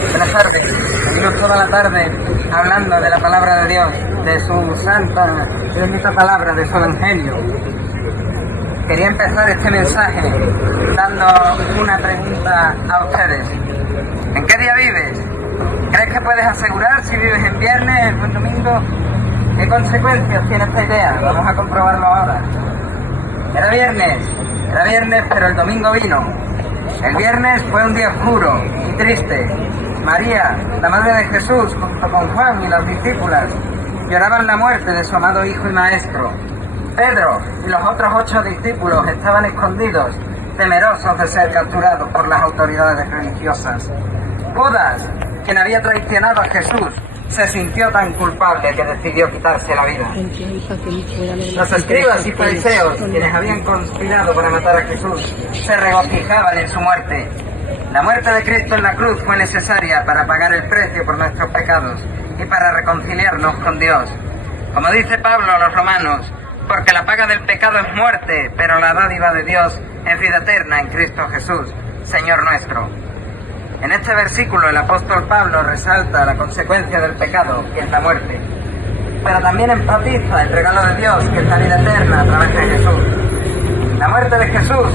Buenas tardes. Venimos toda la tarde hablando de la palabra de Dios, de su santa y bendita palabra, de su evangelio. Quería empezar este mensaje dando una pregunta a ustedes. ¿En qué día vives? ¿Crees que puedes asegurar si vives en viernes, en buen domingo? ¿Qué consecuencias tiene esta idea? Vamos a comprobarlo ahora. Era viernes, pero el domingo vino. El viernes fue un día oscuro y triste. María, la madre de Jesús, junto con Juan y las discípulas, lloraban la muerte de su amado hijo y maestro. Pedro y los otros 8 discípulos estaban escondidos, temerosos de ser capturados por las autoridades religiosas. Judas, quien había traicionado a Jesús, se sintió tan culpable que decidió quitarse la vida. Los escribas y fariseos, quienes habían conspirado para matar a Jesús, se regocijaban en su muerte. La muerte de Cristo en la cruz fue necesaria para pagar el precio por nuestros pecados y para reconciliarnos con Dios. Como dice Pablo a los romanos, porque la paga del pecado es muerte, pero la dádiva de Dios es vida eterna en Cristo Jesús, Señor nuestro. En este versículo el apóstol Pablo resalta la consecuencia del pecado, que es la muerte, pero también enfatiza el regalo de Dios, que es la vida eterna a través de Jesús. La muerte de Jesús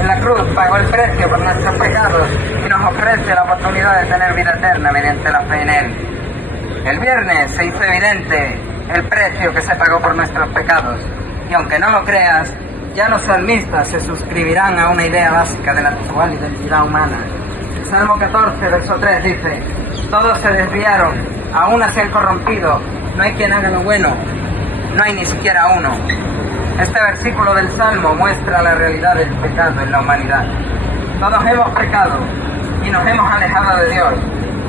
en la cruz pagó el precio por nuestros pecados y nos ofrece la oportunidad de tener vida eterna mediante la fe en Él. El viernes se hizo evidente el precio que se pagó por nuestros pecados, y aunque no lo creas, ya los salmistas se suscribirán a una idea básica de la actual identidad humana. Salmo 14, verso 3 dice: todos se desviaron, aún se han corrompido, no hay quien haga lo bueno, no hay ni siquiera uno. Este versículo del Salmo muestra la realidad del pecado en la humanidad. Todos hemos pecado y nos hemos alejado de Dios.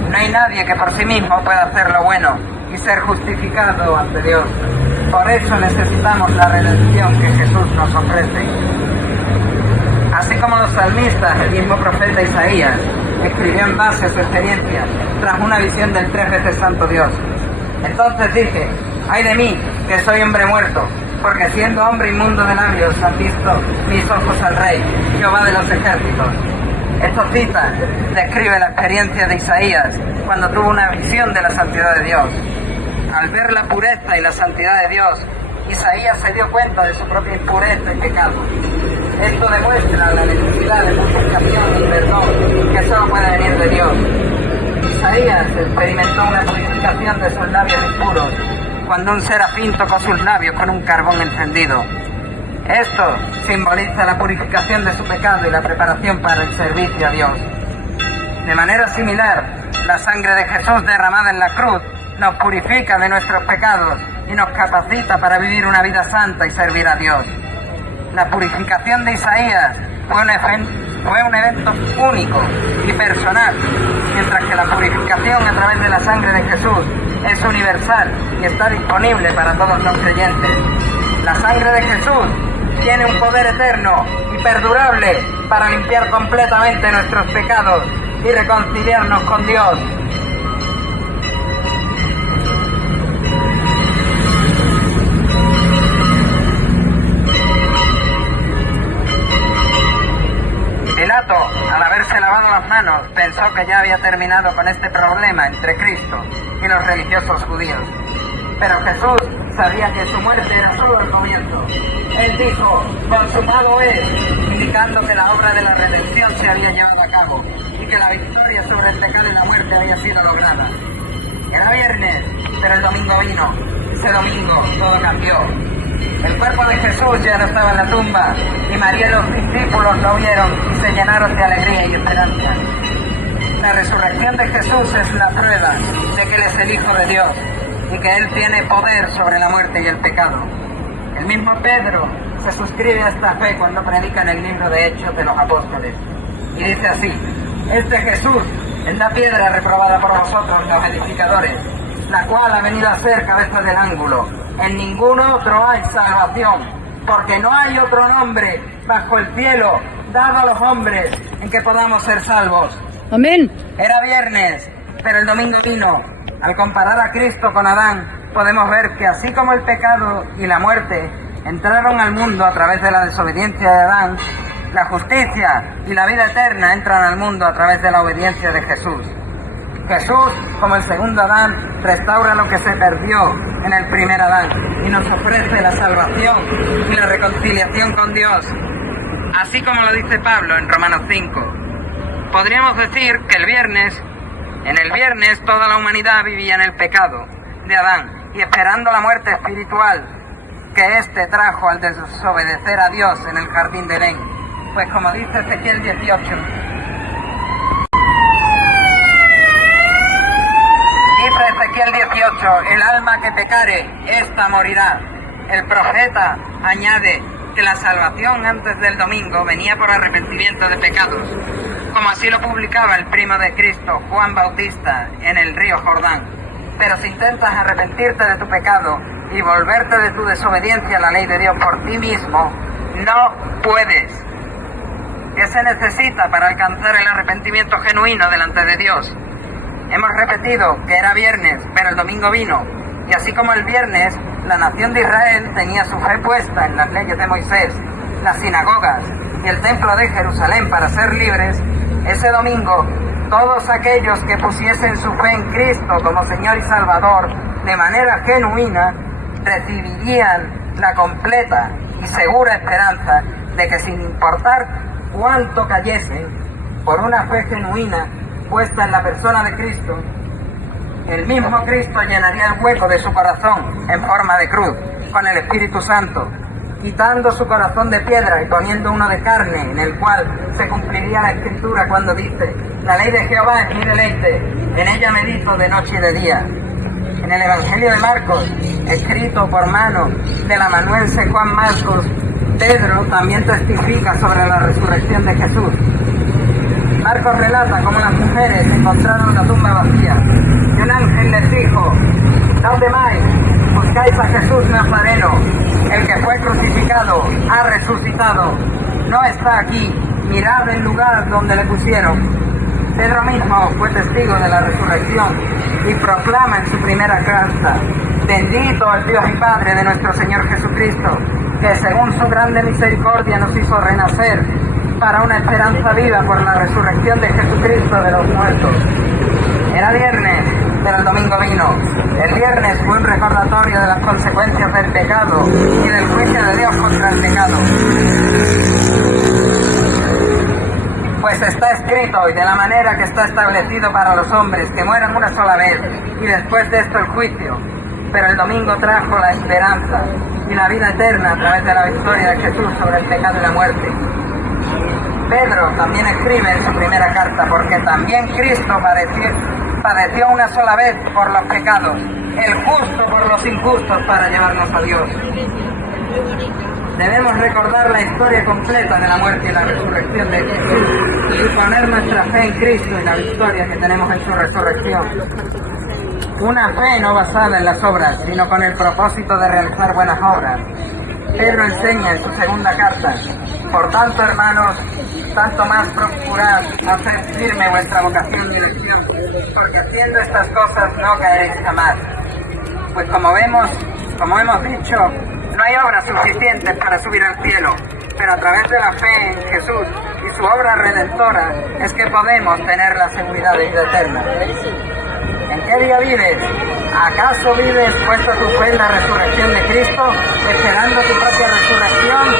No hay nadie que por sí mismo pueda hacer lo bueno y ser justificado ante Dios. Por eso necesitamos la redención que Jesús nos ofrece. Así como los salmistas, el mismo profeta Isaías escribió en base a su experiencia tras una visión del 3 veces santo Dios. Entonces dije: ay de mí, que soy hombre muerto, porque siendo hombre inmundo de labios han visto mis ojos al Rey, Jehová de los ejércitos. Esta cita describe la experiencia de Isaías cuando tuvo una visión de la santidad de Dios. Al ver la pureza y la santidad de Dios, Isaías se dio cuenta de su propia impureza y pecado. Esto demuestra la necesidad de purificación y perdón que solo puede venir de Dios. Isaías experimentó una purificación de sus labios impuros cuando un serafín tocó sus labios con un carbón encendido. Esto simboliza la purificación de su pecado y la preparación para el servicio a Dios. De manera similar, la sangre de Jesús derramada en la cruz nos purifica de nuestros pecados y nos capacita para vivir una vida santa y servir a Dios. La purificación de Isaías fue un evento único y personal, mientras que la purificación a través de la sangre de Jesús es universal y está disponible para todos los creyentes. La sangre de Jesús tiene un poder eterno y perdurable para limpiar completamente nuestros pecados y reconciliarnos con Dios. Pilato, al haberse lavado las manos, pensó que ya había terminado con este problema entre Cristo y los religiosos judíos. Pero Jesús sabía que su muerte era solo el comienzo. Él dijo: consumado es, indicando que la obra de la redención se había llevado a cabo y que la victoria sobre el pecado y la muerte había sido lograda. Era viernes, pero el domingo vino. Ese domingo todo cambió. El cuerpo de Jesús ya no estaba en la tumba, y María y los discípulos lo vieron y se llenaron de alegría y esperanza. La resurrección de Jesús es la prueba de que Él es el Hijo de Dios y que Él tiene poder sobre la muerte y el pecado. El mismo Pedro se suscribe a esta fe cuando predica en el libro de Hechos de los Apóstoles. Y dice así: este Jesús es la piedra reprobada por vosotros los edificadores, la cual ha venido a ser cabeza del ángulo. En ningún otro hay salvación, porque no hay otro nombre bajo el cielo dado a los hombres en que podamos ser salvos. Amén. Era viernes, pero el domingo vino. Al comparar a Cristo con Adán, podemos ver que así como el pecado y la muerte entraron al mundo a través de la desobediencia de Adán, la justicia y la vida eterna entran al mundo a través de la obediencia de Jesús. Jesús, como el segundo Adán, restaura lo que se perdió en el primer Adán y nos ofrece la salvación y la reconciliación con Dios, así como lo dice Pablo en Romanos 5. Podríamos decir que en el viernes toda la humanidad vivía en el pecado de Adán y esperando la muerte espiritual que éste trajo al desobedecer a Dios en el jardín de Edén. Pues como dice Ezequiel 18, el alma que pecare, ésta morirá. El profeta añade que la salvación antes del domingo venía por arrepentimiento de pecados, como así lo publicaba el primo de Cristo, Juan Bautista, en el río Jordán. Pero si intentas arrepentirte de tu pecado y volverte de tu desobediencia a la ley de Dios por ti mismo, no puedes. ¿Qué se necesita para alcanzar el arrepentimiento genuino delante de Dios? Hemos repetido que era viernes, pero el domingo vino. Y así como el viernes, la nación de Israel tenía su fe puesta en las leyes de Moisés, las sinagogas y el templo de Jerusalén para ser libres, ese domingo todos aquellos que pusiesen su fe en Cristo como Señor y Salvador de manera genuina, recibirían la completa y segura esperanza de que sin importar cuánto cayesen, por una fe genuina puesta en la persona de Cristo, el mismo Cristo llenaría el hueco de su corazón en forma de cruz con el Espíritu Santo, quitando su corazón de piedra y poniendo uno de carne, en el cual se cumpliría la Escritura cuando dice: la ley de Jehová es mi deleite, en ella medito de noche y de día. En el Evangelio de Marcos, escrito por mano del amanuense Juan Marcos, Pedro también testifica sobre la resurrección de Jesús. Marcos relata cómo las mujeres encontraron la tumba vacía y un ángel les dijo: no temáis, buscáis a Jesús Nazareno, el que fue crucificado, ha resucitado, no está aquí, mirad el lugar donde le pusieron. Pedro mismo fue testigo de la resurrección y proclama en su primera carta: bendito el Dios y Padre de nuestro Señor Jesucristo, que según su grande misericordia nos hizo renacer para una esperanza viva por la resurrección de Jesucristo de los muertos. Era viernes, pero el domingo vino. El viernes fue un recordatorio de las consecuencias del pecado y del juicio de Dios contra el pecado. Pues está escrito, y de la manera que está establecido para los hombres, que mueran una sola vez, y después de esto el juicio. Pero el domingo trajo la esperanza y la vida eterna a través de la victoria de Jesús sobre el pecado y la muerte. Pedro también escribe en su primera carta: porque también Cristo padeció una sola vez por los pecados, el justo por los injustos, para llevarnos a Dios. Debemos recordar la historia completa de la muerte y la resurrección de Jesús y poner nuestra fe en Cristo y la victoria que tenemos en su resurrección. Una fe no basada en las obras, sino con el propósito de realizar buenas obras. Pedro enseña en su segunda carta: por tanto, hermanos, tanto más procurad hacer firme vuestra vocación y elección, porque haciendo estas cosas no caeréis jamás. Pues como hemos dicho, no hay obras suficientes para subir al cielo, pero a través de la fe en Jesús y su obra redentora es que podemos tener la seguridad de vida eterna. ¿En qué día vives? ¿Acaso vives puesto tu fe en la resurrección de Cristo, esperando tu propia resurrección?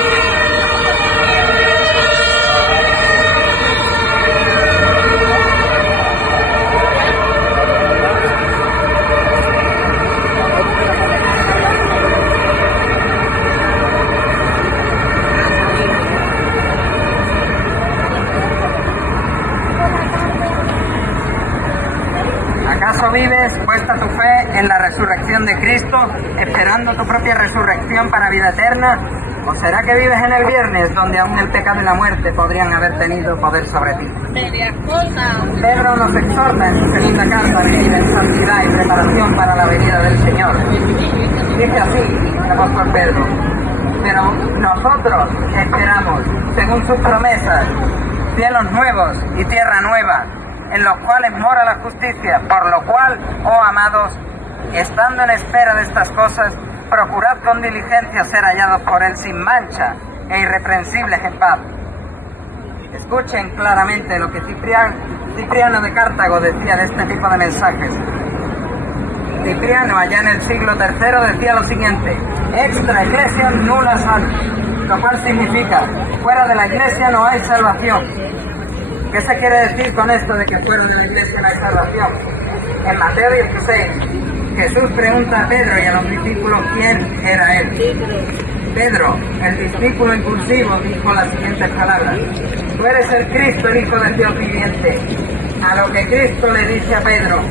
¿Acaso vives puesta tu fe en la resurrección de Cristo, esperando tu propia resurrección para vida eterna? ¿O será que vives en el viernes, donde aún el pecado y la muerte podrían haber tenido poder sobre ti? Pedro nos exhorta en su segunda carta a vivir en santidad y preparación para la venida del Señor. Dice así el apóstol Pedro: pero nosotros esperamos, según sus promesas, cielos nuevos y tierra nueva, en los cuales mora la justicia, por lo cual, oh amados, estando en espera de estas cosas, procurad con diligencia ser hallados por Él sin mancha e irreprensibles en paz. Escuchen claramente lo que Cipriano Cipriano de Cartago decía de este tipo de mensajes. Cipriano, allá en el siglo III, decía lo siguiente: extra iglesia nulla salus, lo cual significa, fuera de la iglesia no hay salvación. ¿Qué se quiere decir con esto de que fuera de la iglesia no hay salvación? En Mateo 16, Jesús pregunta a Pedro y a los discípulos quién era él. Pedro, el discípulo impulsivo, dijo las siguientes palabras: tú eres el Cristo, el Hijo del Dios viviente. A lo que Cristo le dice a Pedro: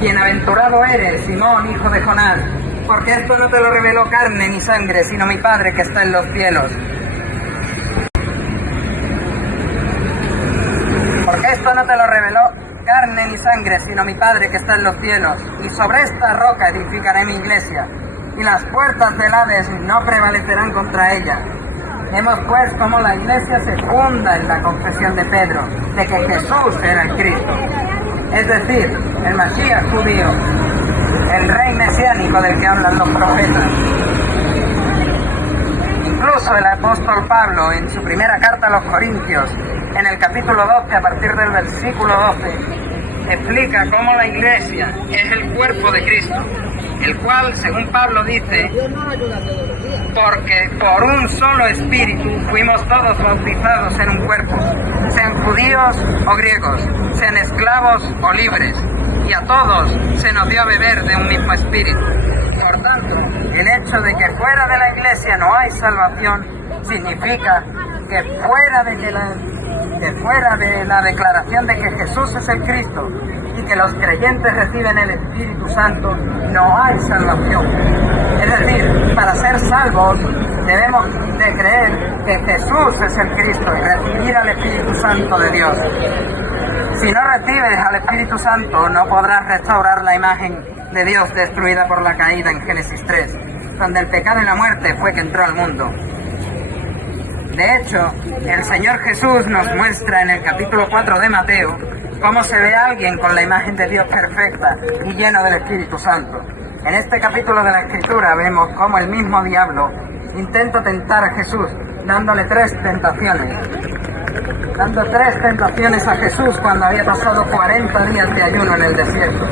bienaventurado eres, Simón, hijo de Jonás, porque esto no te lo reveló carne ni sangre, sino mi Padre que está en los cielos. Porque esto no te lo reveló carne ni sangre, sino mi Padre que está en los cielos. Y sobre esta roca edificaré mi iglesia, y las puertas del Hades no prevalecerán contra ella. Vemos pues cómo la iglesia se funda en la confesión de Pedro, de que Jesús era el Cristo, es decir, el Masías judío, el rey mesiánico del que hablan los profetas. Incluso el apóstol Pablo, en su primera carta a los Corintios, en el capítulo 12, a partir del versículo 12, explica cómo la iglesia es el cuerpo de Cristo, el cual, según Pablo dice, porque por un solo espíritu fuimos todos bautizados en un cuerpo, sean judíos o griegos, sean esclavos o libres, y a todos se nos dio a beber de un mismo espíritu. Por tanto, el hecho de que fuera de la iglesia no hay salvación significa que fuera de la declaración de que Jesús es el Cristo y que los creyentes reciben el Espíritu Santo, no hay salvación. Es decir, para ser salvos debemos de creer que Jesús es el Cristo y recibir al Espíritu Santo de Dios. Si no recibes al Espíritu Santo, no podrás restaurar la imagen de Dios destruida por la caída en Génesis 3, donde el pecado y la muerte fue que entró al mundo. De hecho, el Señor Jesús nos muestra en el capítulo 4 de Mateo cómo se ve a alguien con la imagen de Dios perfecta y lleno del Espíritu Santo. En este capítulo de la Escritura vemos cómo el mismo diablo intenta tentar a Jesús, dándole tres tentaciones a Jesús cuando había pasado 40 días de ayuno en el desierto.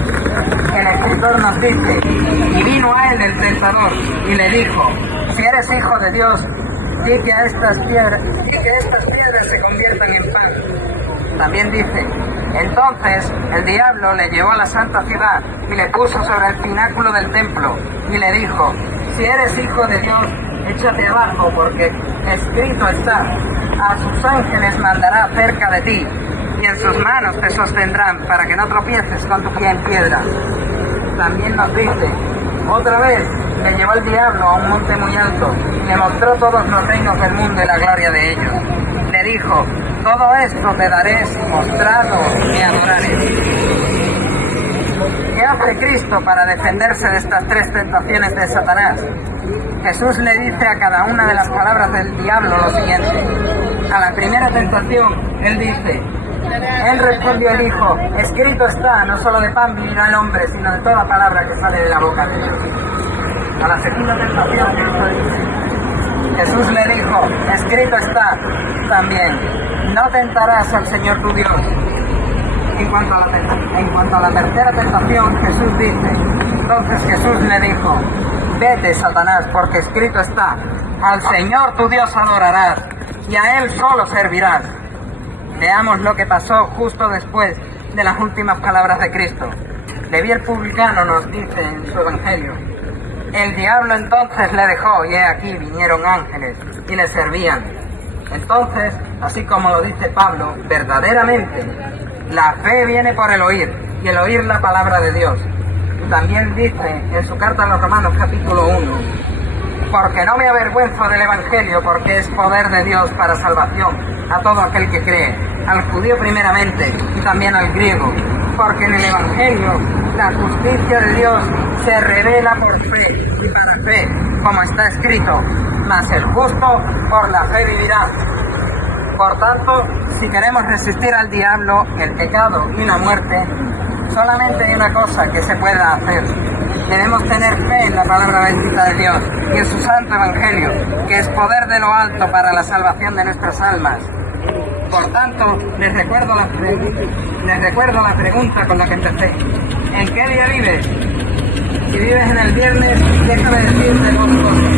El escritor nos dice: y vino a él el tentador y le dijo: si eres hijo de Dios, di que estas piedras se conviertan en pan. También dice: entonces el diablo le llevó a la santa ciudad y le puso sobre el pináculo del templo y le dijo: si eres hijo de Dios, échate abajo, porque escrito está: a sus ángeles mandará cerca de ti, y en sus manos te sostendrán para que no tropieces con tu pie en piedra. También nos dice: otra vez le llevó el diablo a un monte muy alto y le mostró todos los reinos del mundo y la gloria de ellos. Le dijo: todo esto te daré si mostrado me adorares. ¿Qué hace Cristo para defenderse de estas tres tentaciones de Satanás? Jesús le dice a cada una de las palabras del diablo lo siguiente. A la primera tentación, él dice: él respondió y dijo: escrito está, no solo de pan vivirá el hombre, sino de toda palabra que sale de la boca de Dios. A la segunda tentación, Cristo dice: Jesús le dijo: escrito está también, no tentarás al Señor tu Dios. En cuanto a la tercera tentación, Jesús dice: entonces Jesús le dijo: vete, Satanás, porque escrito está: al Señor tu Dios adorarás y a Él solo servirás. Veamos lo que pasó justo después de las últimas palabras de Cristo. Leví el publicano nos dice en su evangelio: el diablo entonces le dejó, y he aquí vinieron ángeles y le servían. Entonces, así como lo dice Pablo, verdaderamente la fe viene por el oír, y el oír la palabra de Dios. Y también dice en su carta a los Romanos capítulo 1: porque no me avergüenzo del evangelio, porque es poder de Dios para salvación a todo aquel que cree, al judío primeramente y también al griego, porque en el evangelio la justicia de Dios se revela por fe y para fe, como está escrito: mas el justo por la fe vivirá. Por tanto, si queremos resistir al diablo, el pecado y la muerte, solamente hay una cosa que se pueda hacer: debemos tener fe en la palabra bendita de Dios y en su santo evangelio, que es poder de lo alto para la salvación de nuestras almas. Por tanto, les recuerdo la pregunta con la que empecé. ¿En qué día vives? Si vives en el viernes, déjame decirte dos cosas.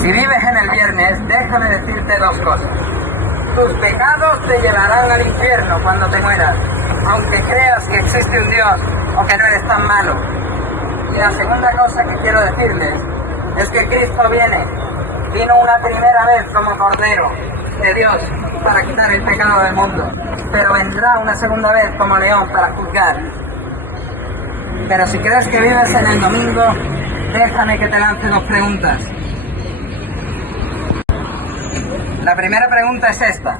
Si vives en el viernes, déjame decirte dos cosas. Tus pecados te llevarán al infierno cuando te mueras, aunque creas que existe un Dios o que no eres tan malo. Y la segunda cosa que quiero decirles es que Cristo vino una primera vez como Cordero de Dios para quitar el pecado del mundo, pero vendrá una segunda vez como León para juzgar. Pero si crees que vives en el domingo, déjame que te lance dos preguntas. La primera pregunta es esta: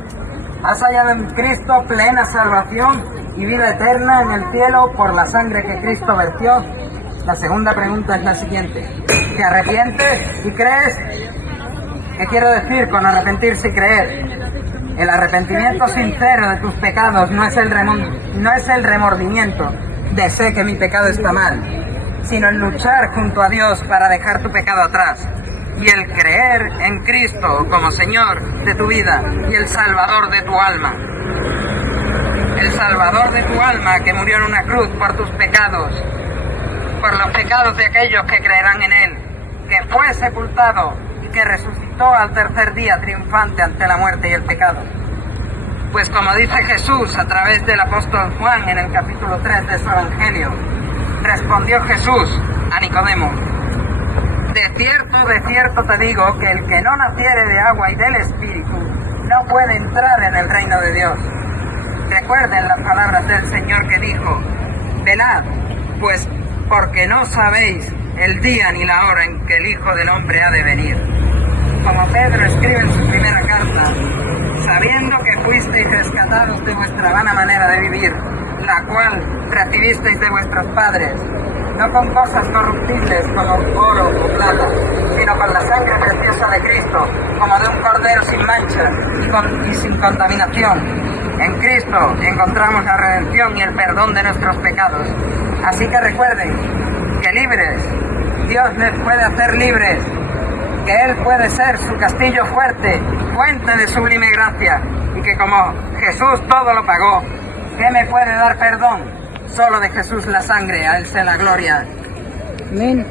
¿has hallado en Cristo plena salvación y vida eterna en el cielo por la sangre que Cristo vertió? La segunda pregunta es la siguiente: ¿te arrepientes y crees? ¿Qué quiero decir con arrepentirse y creer? El arrepentimiento sincero de tus pecados no es el remordimiento de sé que mi pecado está mal, sino el luchar junto a Dios para dejar tu pecado atrás, y el creer en Cristo como Señor de tu vida y el Salvador de tu alma. El Salvador de tu alma que murió en una cruz por tus pecados, por los pecados de aquellos que creerán en Él, que fue sepultado y que resucitó al tercer día triunfante ante la muerte y el pecado. Pues como dice Jesús a través del apóstol Juan en el capítulo 3 de su Evangelio, respondió Jesús a Nicodemo: de cierto te digo que el que no naciere de agua y del Espíritu no puede entrar en el reino de Dios. Recuerden las palabras del Señor que dijo: velad, pues porque no sabéis el día ni la hora en que el Hijo del Hombre ha de venir. Como Pedro escribe en su primera carta: sabiendo que fuisteis rescatados de vuestra vana manera de vivir, la cual recibisteis de vuestros padres, no con cosas corruptibles como oro o plata, sino con la sangre preciosa de Cristo, como de un cordero sin mancha y sin contaminación. En Cristo encontramos la redención y el perdón de nuestros pecados. Así que recuerden que libres, Dios les puede hacer libres, que Él puede ser su castillo fuerte, fuente de sublime gracia, y que como Jesús todo lo pagó, ¿qué me puede dar perdón? Solo de Jesús la sangre, a Él sea la gloria. Amén.